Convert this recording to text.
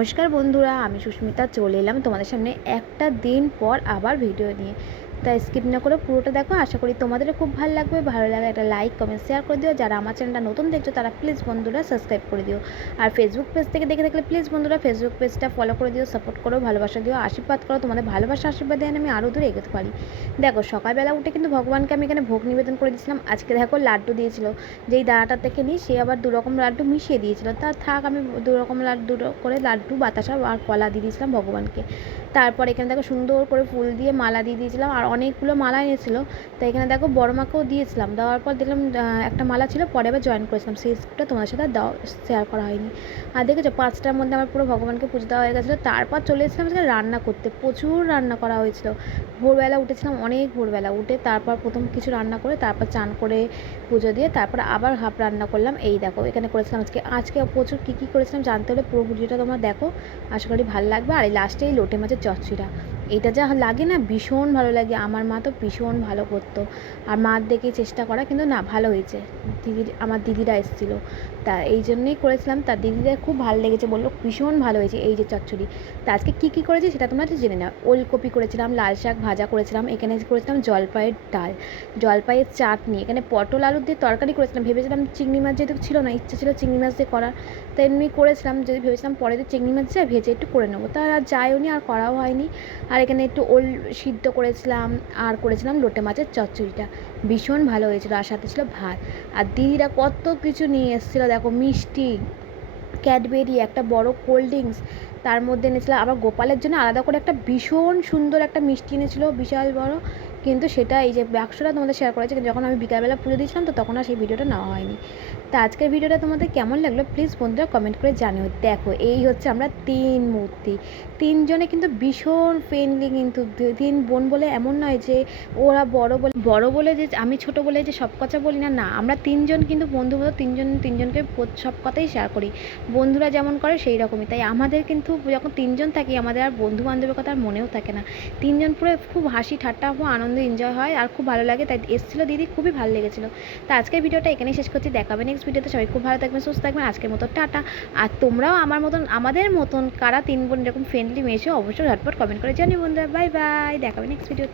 নমস্কার বন্ধুরা, আমি সুস্মিতা চলে এলাম তোমাদের সামনে একটা দিন পর আবার ভিডিও নিয়ে। তাই স্কিপ না করে পুরোটা দেখো, আশা করি তোমাদেরও খুব ভালো লাগবে। ভালো লাগে একটা লাইক কমেন্ট শেয়ার করে দিও। যারা আমার চ্যানেলটা নতুন দেখছো তারা প্লিজ বন্ধুরা সাবস্ক্রাইব করে দিও। আর ফেসবুক পেজ থেকে দেখে থাকলে প্লিজ বন্ধুরা ফেসবুক পেজটা ফলো করে দিও, সাপোর্ট করো, ভালোবাসা দিও, আশীর্বাদ করো। তোমাদের ভালোবাসা আশীর্বাদে আমি আরও দূরে এগোতে পারি। দেখো সকালবেলা উঠে কিন্তু ভগবানকে আমি এখানে ভোগ নিবেদন করে দিয়েছিলাম। আজকে দেখো লাড্ডু দিয়েছিল, যেই দাঁড়াটা থেকে নিই সে আবার 2 রকম লাড্ডু মিশিয়ে দিয়েছিল। তা থাক, আমি 2 রকম লাড্ডু করে লাড্ডু, বাতাসা আর কলা দিয়ে দিয়েছিলাম ভগবানকে। তারপর এখানে দেখো সুন্দর করে ফুল দিয়ে মালা দিয়ে দিয়েছিলাম, আর অনেকগুলো মালা এনেছিল। তো এখানে দেখো বড় মাকেও দিয়েছিলাম। দেওয়ার পর দেখলাম একটা মালা ছিল, পরে আবার জয়েন করেছিলাম। সেই স্ক্রিপ্টটা তোমাদের সাথে শেয়ার করা হয়নি। আর দেখেছো 5টার মধ্যে আমার পুরো ভগবানকে পুজো দেওয়া হয়ে গেছিলো। তারপর চলে এসেছিলাম আজকে রান্না করতে। প্রচুর রান্না করা হয়েছিল। ভোরবেলা উঠেছিলাম, অনেক ভোরবেলা উঠে তারপর প্রথম কিছু রান্না করে তারপর চান করে পুজো দিয়ে তারপর আবার হাফ রান্না করলাম। এই দেখো এখানে করেছিলাম আজকে প্রচুর কী করেছিলাম জানতে হলে পুরো ভিডিওটা তোমরা দেখো, আশা করি ভালো লাগবে। আর এই লাস্টে এই লোটে মাছের চচ্চড়িটা, এটা যা লাগে না ভীষণ ভালো লাগে। আমার মা তো ভীষণ ভালো করতো, আর মার দেখেই চেষ্টা করা, কিন্তু না ভালো হয়েছে। আমার দিদিরা এসেছিলো, তা এই জন্যই করেছিলাম। তার দিদিদের খুব ভালো লেগেছে, বললো ভীষণ ভালো হয়েছে এই যে চচ্চড়ি। তা আজকে কী করেছি সেটা তোমরা জেনে নাও। ওলকপি করেছিলাম, লাল শাক ভাজা করেছিলাম, এখানে করেছিলাম জলপাইয়ের ডাল, জলপাইয়ের চাটনি, এখানে পটল আলুর দিয়ে তরকারি করেছিলাম। ভেবেছিলাম চিংড়ি মাছ যেহেতু ছিল না, ইচ্ছা ছিল চিংড়ি মাছ দিয়ে করার, তাই এমনি করেছিলাম। যদি ভেবেছিলাম পরে দিয়ে চিংড়ি মাছ দিয়ে ভেজে একটু করে নেবো, তা আর যায়ও নি আর করাও হয়নি। আর এখানে একটু ওল সিদ্ধ করেছিলাম, আর করেছিলাম লোটে মাছের চচ্চড়িটা, ভীষণ ভালো হয়েছিল। আর সাথে ছিল ভাত। আর দিদিরা কত কিছু নিয়ে এসেছিলো দেখো, মিষ্টি, ক্যাডবেরি, একটা বড় কোল্ড ড্রিঙ্কস, তার মধ্যে এনেছিলাম আবার গোপালের জন্য আলাদা করে একটা ভীষণ সুন্দর একটা মিষ্টি এনেছিলো, বিশাল বড়। কিন্তু সেটা এই যে বাক্সটা তোমাদের শেয়ার করেছে, কিন্তু যখন আমি বিকালবেলা পুজো দিয়েছিলাম তো তখন আর সেই ভিডিওটা নেওয়া হয়নি। তা আজকের ভিডিওটা তোমাদের কেমন লাগলো প্লিজ বন্ধুরা কমেন্ট করে জানিও। দেখো এই হচ্ছে আমরা 3 মূর্তি, 3জনে কিন্তু ভীষণ ফ্রেন্ডলি, কিন্তু 3 বোন বলে এমন নয় যে ওরা বড় বলে যে আমি ছোট বলে যে সব কথা বলি না, না আমরা 3জন কিন্তু বন্ধু মতো, তিনজনকে সব কথাই শেয়ার করি। বন্ধুরা যেমন করে সেই রকমই। তাই আমাদের কিন্তু যখন 3জন থাকি আমাদের আর বন্ধু বান্ধবের কথা আর মনেও থাকে না। 3জন পুরো খুব হাসি ঠাট্টা, খুব আনন্দ এনজয় হয়, আর খুব ভালো লাগে। তাই এসেছিলো দিদি, খুবই ভালো লেগেছিলো। তো আজকের ভিডিওটা এখানেই শেষ করছি, দেখাবে নেক্সট ভিডিওতে। সবাই খুব ভালো থাকবেন, সুস্থ থাকবেন। আজকের মতো টাটা। আর তোমরাও আমাদের মতন কারা 3 বোন এরকম ফ্রেন্ডলি মেয়েছো অবশ্যই ঝটপট কমেন্ট করে জানিও বন্ধুরা। বাই বাই, দেখাবে নেক্সট ভিডিওতে।